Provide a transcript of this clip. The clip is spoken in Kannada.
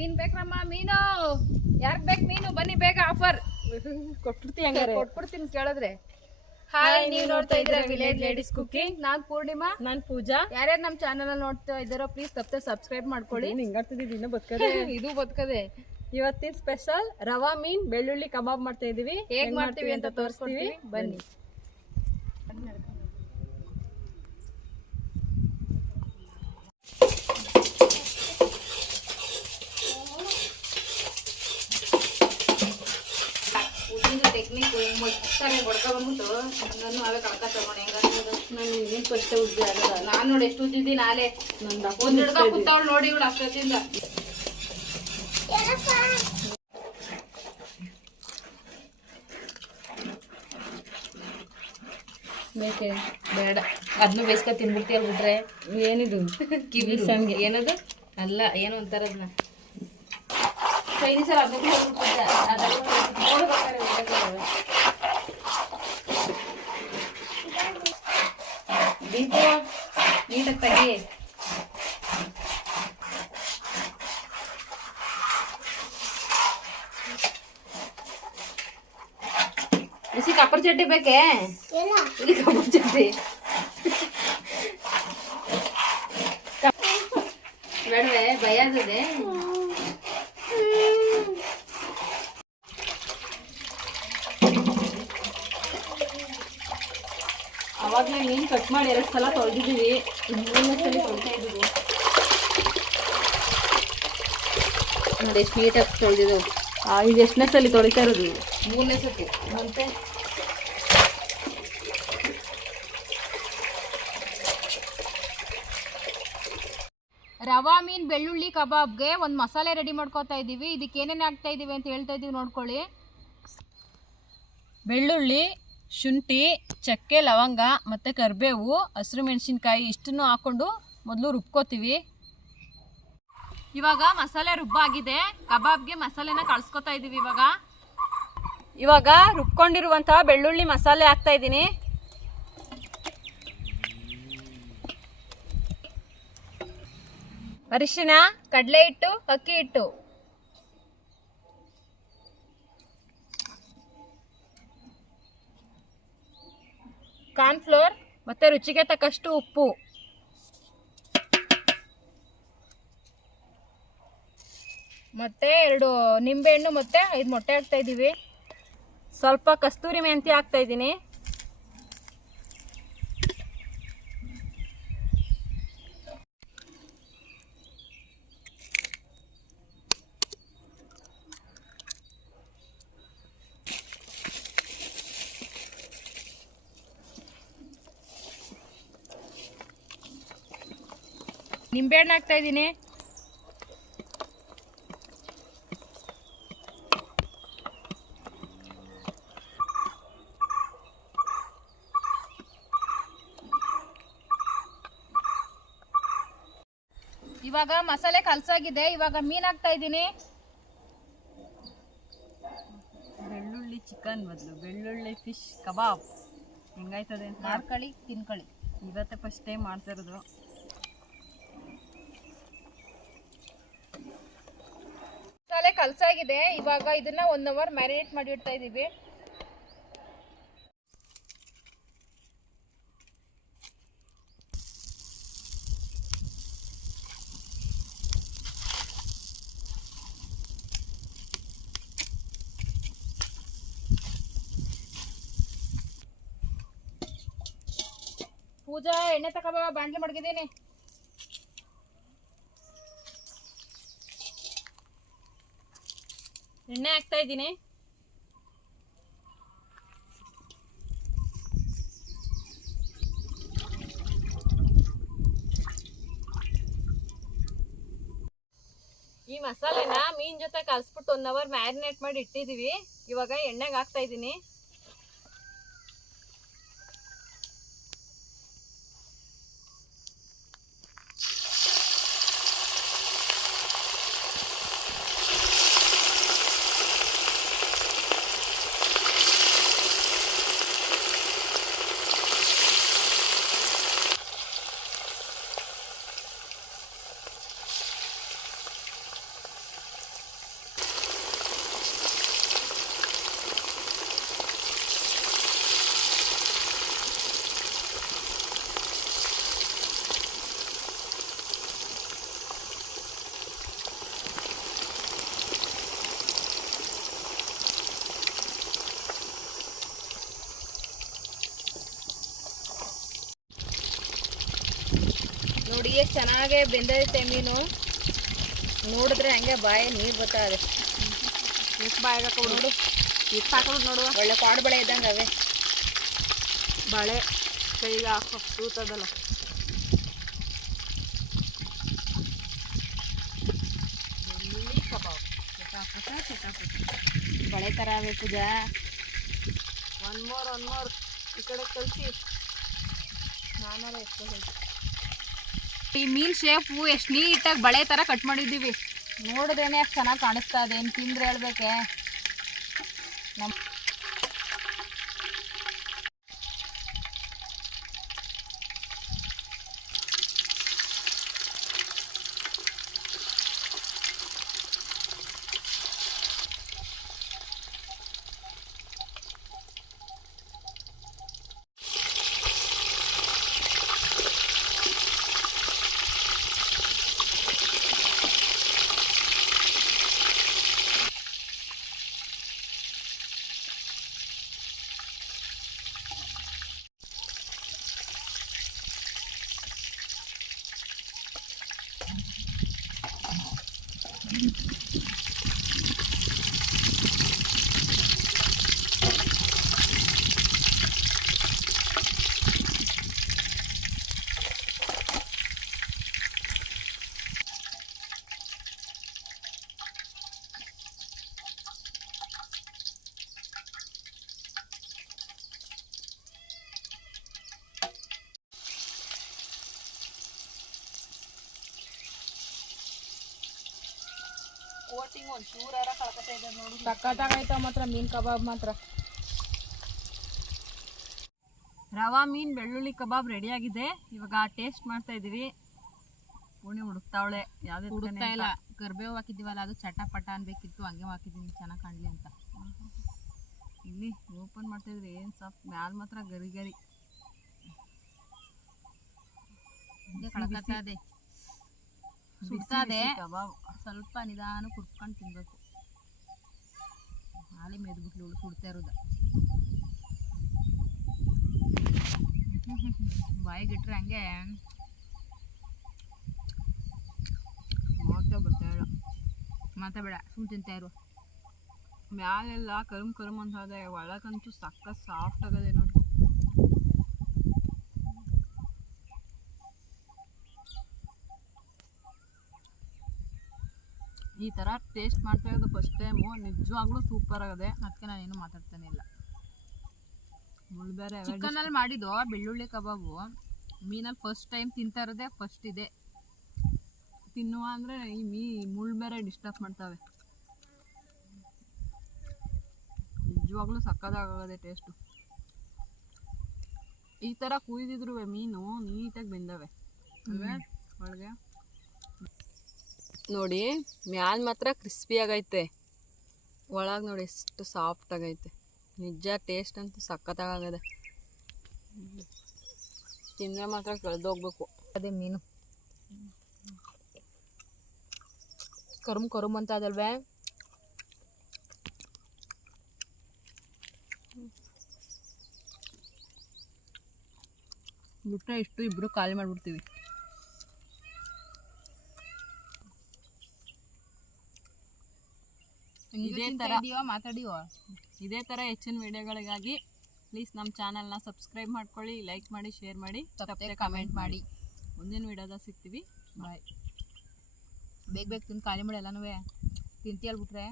ಮೀನ್ ಬೇಕ್ರಮ್ಮ ಮೀನು ಯಾರ್ಗ್ ಬೇಕು ಮೀನು ಬನ್ನಿ ಬೇಗ ಆಫರ್ ಕೊಟ್ಬಿಡ್ತೀನಿ ಕೇಳಿದ್ರೆ. ಹಾಯ್, ನೀವು ನೋಡ್ತಾ ಇದ್ದೀರಾ ವಿಲೇಜ್ ಲೇಡೀಸ್ ಕುಕಿಂಗ್. ನಾನ್ ಪೂರ್ಣಿಮಾ, ನಾನ್ ಪೂಜಾ. ಯಾರ್ಯಾರು ನಮ್ಮ ಚಾನಲ್ ಅಲ್ಲಿ ನೋಡ್ತಾ ಇದ್ದಾರೋ ಪ್ಲೀಸ್ ತಪ್ಪದೆ ಸಬ್ಸ್ಕ್ರೈಬ್ ಮಾಡ್ಕೊಳ್ಳಿ. ಇನ್ನು ಬದುಕದೆ ಇದು ಬದುಕದೆ. ಇವತ್ತಿನ ಸ್ಪೆಷಲ್ ರವಾ ಮೀನ್ ಬೆಳ್ಳುಳ್ಳಿ ಕಬಾಬ್ ಮಾಡ್ತಾ ಇದೀವಿ. ಹೇಗ್ ಮಾಡ್ತೀವಿ ಅಂತ ತೋರಿಸ್ತೀವಿ ಬನ್ನಿ. ಟೆಕ್ನಿಕ್ ಹೊಡ್ಕೊಂಡ್ಬಿಟ್ಟು ನಾನು ಅವೇ ಕಳ್ಕ ತಗೊಂಡು ಹೆಂಗ ನಾನು ಇನ್ನೇನು ಫಸ್ಟ್ ಉದ್ದಿ ಆಗಲ್ಲ. ನಾನು ನೋಡಿ ಎಷ್ಟು ಉದ್ದಿದ್ದೀನಿ ನಾಳೆ ಒಂದು ಹಿಡ್ಕ ಕೂತಾವಳು ನೋಡಿ ಇವಳು ಅಷ್ಟೊತ್ತಿಂದ. ಬೇಕೆ ಬೇಡ, ಅದನ್ನು ಬೇಯಿಸ್ಕೊ ತಿನ್ಬಿಡ್ತೀಯ ಬಿಟ್ರೆ. ಏನಿದು ಕಿವಿ ಸಣ್ಗೆ ಏನದು ಅಲ್ಲ, ಏನು ಅಂತಾರ ಅದನ್ನ ಚೈನೀಸಲ್ಲಿ ಅದನ್ನ ದೀಪು ನೀಟಾಗಿ ತೆಗಿ. ಬಿಸಿ ಕಪ್ಪರ್ ಚಟ್ನಿ ಬೇಕೇ? ಇಲ್ಲಿ ಕಪ್ಪರ್ ಚಟ್ನಿ ಬೇಡವೆ, ಭಯ ಆಗಿದೆ. ಅವಾಗಲೇ ಮೀನು ಕಟ್ ಮಾಡಿ 2 ಸಲ ತೊಳೆದಿದ್ದೀವಿ. 3ನೇ ಸಲ ತೊಳ್ತಾ ಇದ್ದೀವಿ ನೋಡಿ, ಎಷ್ಟು ನೀಟಾಗಿ ತೊಳೆದಿದ್ದೆವು. ಇದು ಎಷ್ಟನೇ ಸಲ ತೊಳಿತಾ ಇರೋದು? 3ನೇ ಸತಿ. ಮತ್ತೆ ರವಾ ಮೀನ್ ಬೆಳ್ಳುಳ್ಳಿ ಕಬಾಬ್ಗೆ ಒಂದು ಮಸಾಲೆ ರೆಡಿ ಮಾಡ್ಕೋತಾ ಇದ್ದೀವಿ. ಇದಕ್ಕೆ ಏನೇನು ಹಾಕ್ತಾ ಇದ್ದೀವಿ ಅಂತ ಹೇಳ್ತಾ ಇದ್ದೀವಿ ನೋಡ್ಕೊಳ್ಳಿ. ಬೆಳ್ಳುಳ್ಳಿ, ಶುಂಠಿ, ಚಕ್ಕೆ, ಲವಂಗ ಮತ್ತು ಕರಿಬೇವು, ಹಸಿರು ಮೆಣಸಿನ್ಕಾಯಿ ಇಷ್ಟನ್ನು ಹಾಕ್ಕೊಂಡು ಮೊದಲು ರುಬ್ಕೋತೀವಿ. ಇವಾಗ ಮಸಾಲೆ ರುಬ್ಬಾಗಿದೆ. ಕಬಾಬ್ಗೆ ಮಸಾಲೆನ ಕಳ್ಸ್ಕೊತಾ ಇದ್ದೀವಿ. ಇವಾಗ ರುಬ್ಕೊಂಡಿರುವಂತಹ ಬೆಳ್ಳುಳ್ಳಿ ಮಸಾಲೆ ಹಾಕ್ತಾ ಇದ್ದೀನಿ. ಅರಿಶಿನ, ಕಡಲೆ ಹಿಟ್ಟು, ಅಕ್ಕಿ ಹಿಟ್ಟು, ಕಾರ್ನ್ಫ್ಲೋರ್ ಮತ್ತೆ ರುಚಿಗೆ ತಕ್ಕಷ್ಟು ಉಪ್ಪು, ಮತ್ತೆ 2 ನಿಂಬೆಹಣ್ಣು ಮತ್ತೆ 5 ಮೊಟ್ಟೆ ಹಾಕ್ತಾ ಇದ್ದೀವಿ. ಸ್ವಲ್ಪ ಕಸ್ತೂರಿ ಮೆಂತ್ಯ ಹಾಕ್ತಾ ಇದ್ದೀನಿ. ನಿಂಬೆಹಣ್ಣು ಹಾಕ್ತಾ ಇದ್ದೀನಿ. ಇವಾಗ ಮಸಾಲೆ ಕಲಸಾಗಿದೆ. ಇವಾಗ ಮೀನು ಹಾಕ್ತಾ ಇದ್ದೀನಿ. ಬೆಳ್ಳುಳ್ಳಿ ಚಿಕನ್ ಬದಲು ಬೆಳ್ಳುಳ್ಳಿ ಫಿಶ್ ಕಬಾಬ್ ಹೆಂಗಾಯ್ತದೆ ಅಂತ ಮಾಡ್ಕೊಳ್ಳಿ, ತಿನ್ಕೊಳ್ಳಿ. ಇವತ್ತೇ ಫಸ್ಟ್ ಟೈಮ್ ಮಾಡ್ತಾ ಇರೋದು. ಮಸಾಲೆ ಕಲಸಾಗಿದೆ. ಇವಾಗ ಇದನ್ನ 1 ಅವರ್ ಮ್ಯಾರಿನೇಟ್ ಮಾಡಿ ಇಡ್ತಾ ಇದ್ದೀವಿ. ಪೂಜಾ ಎಣ್ಣೆ ತಗೋಬ, ಬಾಂಡ್ಲಿ ಮಡಗಿದ್ದೀನಿ. ಎಣ್ಣೆ ಹಾಕ್ತಾ ಇದ್ದೀನಿ. ಈ ಮಸಾಲೆನ ಮೀನ್ ಜೊತೆ ಕಲಸ್ಬಿಟ್ಟು 1 ಅವರ್ ಮ್ಯಾರಿನೇಟ್ ಮಾಡಿ ಇಟ್ಟಿದ್ದೀವಿ. ಇವಾಗ ಎಣ್ಣೆಗೆ ಹಾಕ್ತಾ ಇದ್ದೀನಿ. ಚೆನ್ನಾಗೆ ಬೆಂದೈತೆ ಮೀನು. ನೋಡಿದ್ರೆ ಹಂಗೆ ಬಾಯಿ ನೀರು ಬರ್ತಾ ಇದೆ. ಎಷ್ಟು ಬಾಯಾಗ ನೋಡು, ಎಷ್ಟು ಹಾಕೋದು ನೋಡುವ. ಒಳ್ಳೆ ಕಾಡು ಬಳೆ ಇದ್ದಂಗೆ ಅವೇ ಬಾಳೆ ಕೈಗೆ ಹಾಕೋ ತೂತದಲ್ಲ. ಕಬಾಬ್ ಬಳೆ ಥರ ಅವೇ ಪೂಜಾ. ಒನ್ ಮೋರ್ ಈ ಕಡೆ ಕಳಿಸಿ. ನಾನಾರ ಎಷ್ಟು ಹೇಳ್ತೀನಿ. ಈ ಮೀನ್ ಶೇಪು ಎಷ್ಟು ನೀಟಾಗಿ ಬಳೆ ಥರ ಕಟ್ ಮಾಡಿದ್ದೀವಿ. ನೋಡಿದ್ರೇನೆ ಎಷ್ಟು ಚೆನ್ನಾಗಿ ಕಾಣಿಸ್ತಾ ಇದೆ. ಏನು ತಿಂದ್ರೆ ಹೇಳ್ಬೇಕೆ ನಮ್ಮ ಕೋಟಿಂಗ್ ಒಂದು ಚೂರಾರ ಕಳ್ಕೊತಾ ಇದೆ ನೋಡು. ಸಕ್ಕತ್ತಾಗೈತೆ ಮಾತ್ರ ಮೀನು ಕಬಾಬ್ ಮಾತ್ರ. ರವಾ ಮೀನು ಬೆಳ್ಳುಳ್ಳಿ ಕಬಾಬ್ ರೆಡಿಯಾಗಿದೆ. ಇವಾಗ ಟೇಸ್ಟ್ ಮಾಡ್ತಾ ಇದ್ದೀವಿ. ಪುಣಿ ಹುಡುಕ್ತಾವಳೆ, ಯಾವುದೇ ಹುಡುಕ್ತಾ ಇಲ್ಲ. ಕರ್ಬೇವು ಹಾಕಿದ್ದೀವಲ್ಲ, ಅದು ಚಟಪಟ ಅನ್ಬೇಕಿತ್ತು, ಹಂಗೆ ಹಾಕಿದ್ದೀನಿ ಚೆನ್ನಾಗಿ ಕಾಣಲಿ ಅಂತ. ಇಲ್ಲಿ ಓಪನ್ ಮಾಡ್ತಾ ಇದ್ರಿ ಏನು ಸಾಫ್ಟ್, ಮ್ಯಾಲ ಮಾತ್ರ ಗರಿ ಗರಿ ಕಳ್ಕತ್ತದೆ, ಸುಡ್ತಾದೆ. ಕಬಾಬ್ ಸ್ವಲ್ಪ ನಿಧಾನ ಕುರ್ಕೊಂಡು ತಿನ್ಬೇಕು. ಹಾಲಿ ಮೆದ್ಬಿಟ್ಲು ಸುಡ್ತಾ ಇರೋದು. ಬಾಯಿಗಿಟ್ರೆ ಹಂಗೆ ಮಾತಾಬೇಡ, ಸುಮ್ ತಿಂತಾ ಇರು. ಮ್ಯಾಲೆಲ್ಲ ಕರುಮ್ ಅಂತ ಅದೇ, ಒಳಗಂತೂ ಸಕ್ಕ ಸಾಫ್ಟ್ ಆಗದೆ ನೋಡಿ. ಈ ಥರ ಟೇಸ್ಟ್ ಮಾಡ್ತಾ ಇರೋದು ಫಸ್ಟ್ ಟೈಮು, ನಿಜವಾಗ್ಲೂ ಸೂಪರ್ ಆಗದೆ. ಅದಕ್ಕೆ ನಾನೇನು ಮಾತಾಡ್ತಾನೆ ಇಲ್ಲ. ಮುಳ್ಬೇರೆ ಚಿಕನಲ್ಲಿ ಮಾಡಿದ್ದು ಬೆಳ್ಳುಳ್ಳಿ ಕಬಾಬು, ಮೀನಲ್ಲಿ ಫಸ್ಟ್ ಟೈಮ್ ತಿಂತಾ ಇರೋದೇ ಫಸ್ಟ್ ಇದೆ. ತಿನ್ನುವ ಅಂದರೆ ಈ ಮುಳ್ಬೇರೆ ಡಿಸ್ಟರ್ಬ್ ಮಾಡ್ತವೆ. ನಿಜವಾಗ್ಲೂ ಸಕ್ಕದಾಗದೆ ಟೇಸ್ಟು. ಈ ಥರ ಕುಯ್ದಿದ್ರು ಮೀನು ನೀಟಾಗಿ ಬೆಂದವೆ ಅಲ್ವೇ ಒಳಗೆ. ನೋಡಿ ಮ್ಯಾಲ ಮಾತ್ರ ಕ್ರಿಸ್ಪಿ ಆಗೈತೆ, ಒಳಗೆ ನೋಡಿ ಎಷ್ಟು ಸಾಫ್ಟ್ ಆಗೈತೆ. ನಿಜ ಟೇಸ್ಟ್ ಅಂತೂ ಸಕ್ಕತ್ತಾಗದೆ. ತಿಂದರೆ ಮಾತ್ರ ಕಳೆದೋಗ್ಬೇಕು. ಅದೇ ಮೀನು ಕರುಮ್ ಅಂತ ಅದಲ್ವೇ. ಬಿಟ್ಟರೆ ಇಷ್ಟು ಇಬ್ಬರು ಖಾಲಿ ಮಾಡಿಬಿಡ್ತೀವಿ. ಇದೇ ಥರ ಹೆಚ್ಚಿನ ವಿಡಿಯೋಗಳಿಗಾಗಿ ಪ್ಲೀಸ್ ನಮ್ಮ ಚಾನಲ್ನ ಸಬ್ಸ್ಕ್ರೈಬ್ ಮಾಡ್ಕೊಳ್ಳಿ, ಲೈಕ್ ಮಾಡಿ, ಶೇರ್ ಮಾಡಿ, ತಪ್ಪದೆ ಕಮೆಂಟ್ ಮಾಡಿ. ಮುಂದಿನ ವಿಡಿಯೋದಾಗ ಸಿಗ್ತೀವಿ. ಬಾಯ್. ಬೇಗ ತಿಂದು ಖಾಲಿ ಮಾಡಿ ಎಲ್ಲನೂ ತಿಂತೀಯಲ್ಬಿಟ್ರೆ.